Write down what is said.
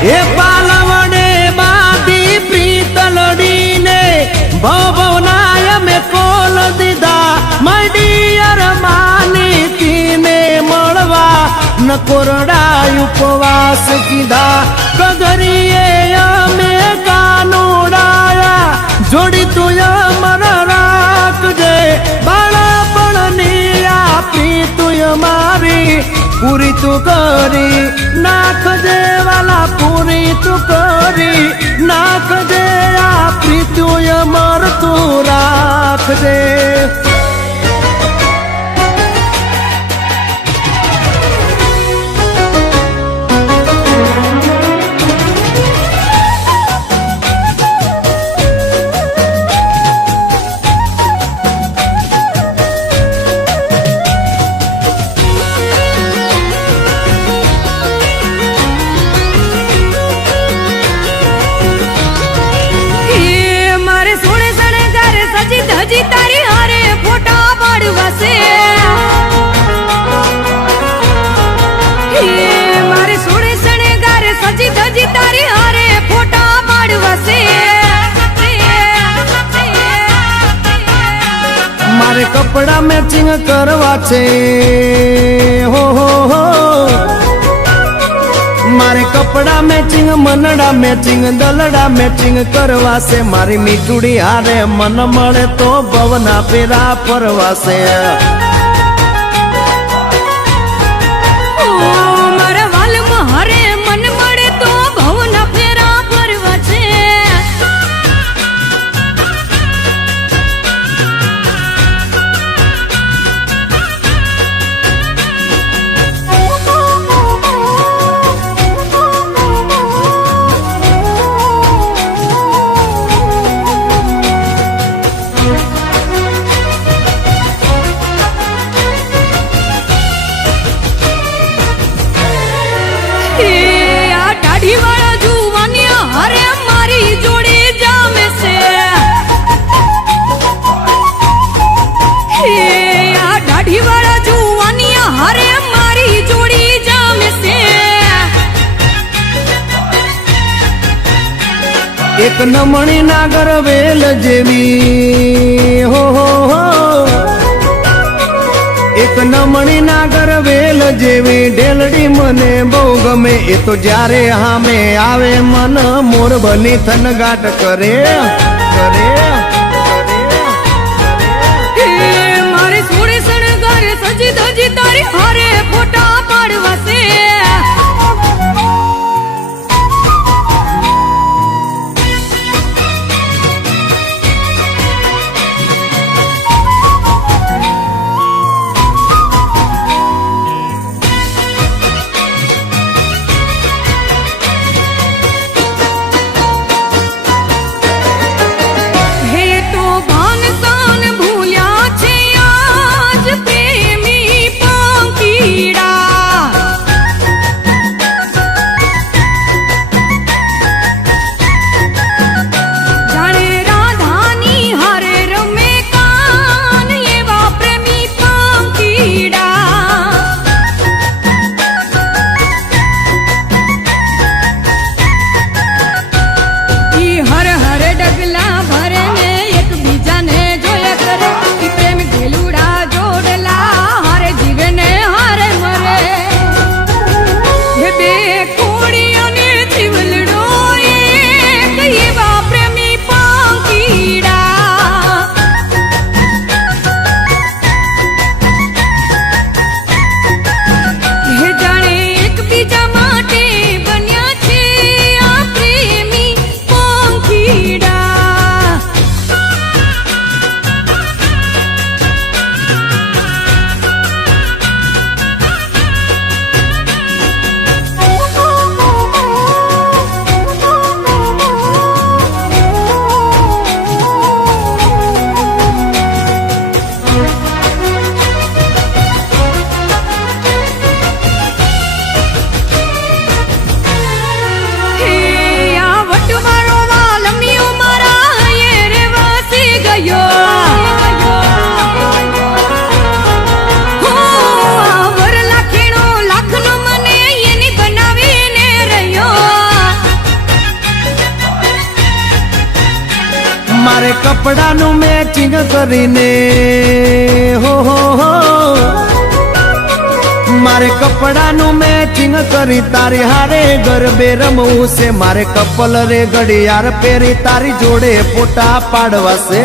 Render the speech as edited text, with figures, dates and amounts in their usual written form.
એ પાલવડે બાતી પ્રીતલડી ને ભવનાય મેં કોલ દીધા મડિયર માની તીને મળવા ન કોરડા ઉપવાસ કીધા કગરીએ અમે કાનુડાયા જોડી તું અમર રાખજે બાળપણની આપી તું મારી પૂરી તું કરી નાખજે વાલા પૂરી તું કરી નાખજે આપી તું અમર તું રાખજે હજી તારી હારે ફોટા પાડવા છે મારે સોળે શણગાર સજી ધજી તારી હારે ફોટા પાડવા છે મારે કપડા મેચિંગ કરવા છે હો મારે કપડા મેચિંગ મનડા મેચિંગ દલડા મેચિંગ કરવા છે મારી મીઠુડી હારે મન મળે તો ભવના પેરા ફરવા છે મારા વાલમાં હરે મન મળે તો ભવના ફેરા ફરવા છે એક નમણી નાગર વેલ જેવી હો એક નમણી નાગર વેલ જેવી ઢેલડી મને બહુ ગમે એ તો જ્યારે હામે આવે મન મોર બની થનગાટ કરે મારે સોળે શણગાર સજી ધજી તારી હારે ફોટા પાડવા છે કપડાનું મેચિંગ કરીને હો મારે કપડાનું મેચિંગ કરી તારી હારે ગરબે રમવું છે મારે કપલ રે ઘડિયાળ પહેરી તારી જોડે ફોટા પાડવા છે